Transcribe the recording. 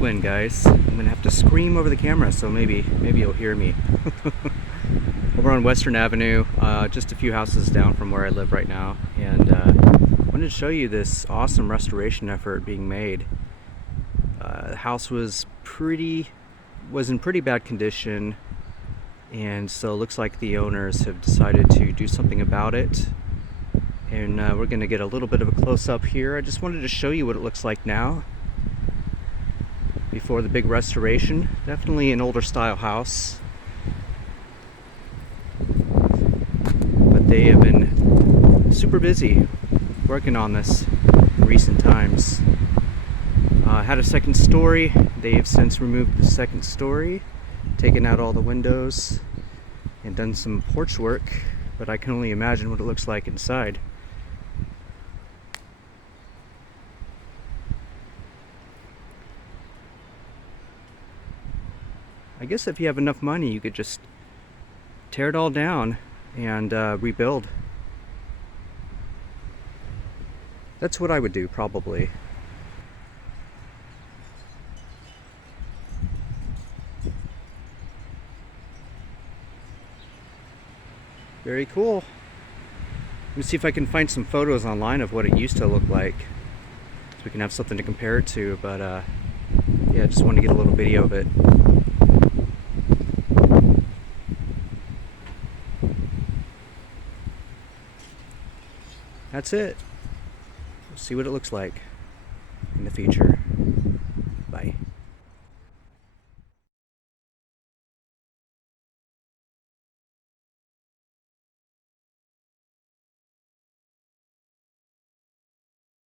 wind, guys. I'm gonna have to scream over the camera, so maybe you'll hear me. Over on Western Avenue, just a few houses down from where I live right now, and I wanted to show you this awesome restoration effort being made. The house was in pretty bad condition, and so it looks like the owners have decided to do something about it. And we're going to get a little bit of a close-up here. I just wanted to show you what it looks like now before the big restoration. Definitely an older style house, but they have been super busy working on this in recent times. Had a second story. They have since removed the second story, taken out all the windows, and done some porch work, but I can only imagine what it looks like inside. I guess if you have enough money, you could just tear it all down and rebuild. That's what I would do, probably. Very cool. Let me see if I can find some photos online of what it used to look like, so we can have something to compare it to. But yeah, I just want to get a little video of it. That's it. We'll see what it looks like in the future. Bye.